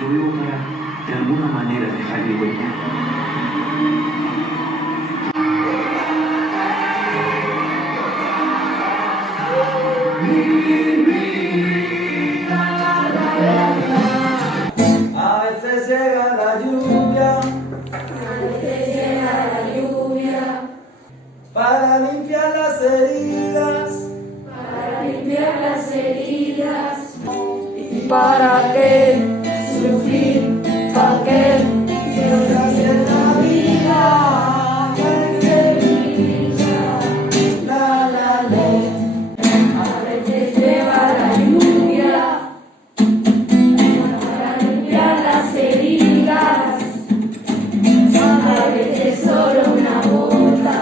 Yo vivo para, de alguna manera, dejar mi huella. A veces llega la lluvia, para limpiar las heridas, ¿Y para qué sufrir? ¿Para qué llorar en la vida? La, la, la. A veces lleva la lluvia para limpiar las heridas, a veces solo una gota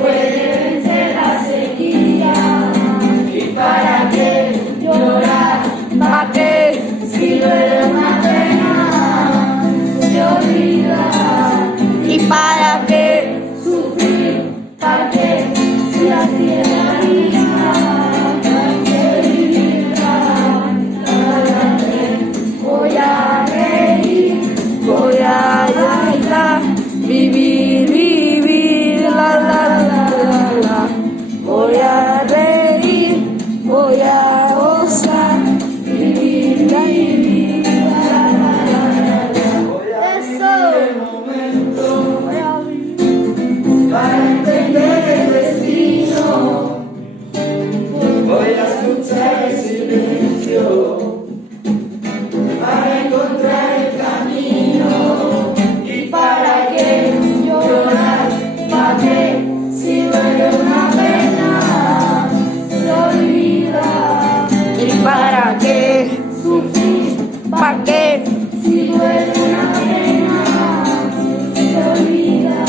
puede vencer la sequía. ¿Y para qué llorar? ¿Para qué? Si duele una pena, se olvida. ¿Y para qué sufrir? ¿Para qué? Si así es la vida, hay que vivirla. Voy a reír, voy a bailar, vivir, vivir, la, la, la, la, la. Voy a reír, voy a gozar, vivir, vivir, la, la, la, la, la. voy a Eso. vivir el momento Voy a vivir. para entender el destino. Voy a escuchar el silencio para encontrar el camino. ¿Y para qué llorar? ¿Para qué? Si duele una pena, se olvida. ¿Y para qué sufrir? ¿Para qué? Si duele una pena, se olvida.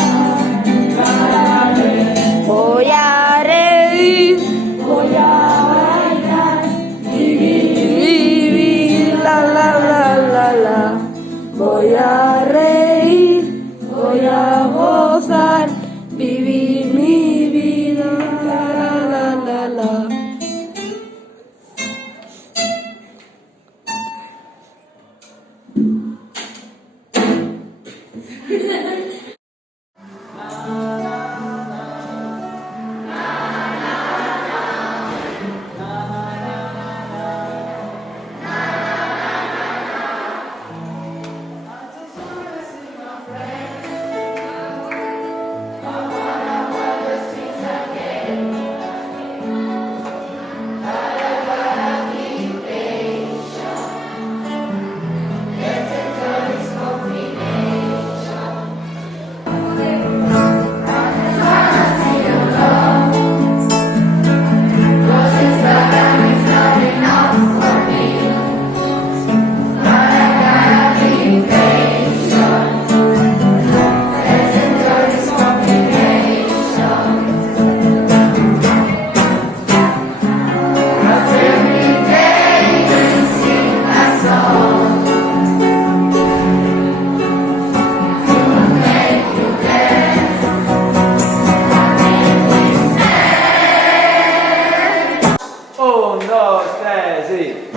Voy a reír, voy a bailar, vivir, vivir, la, la, la, la, la. Voy a reír, voy a gozar, vivir mi vida, la, la, la, la. Un, dos, tres, y...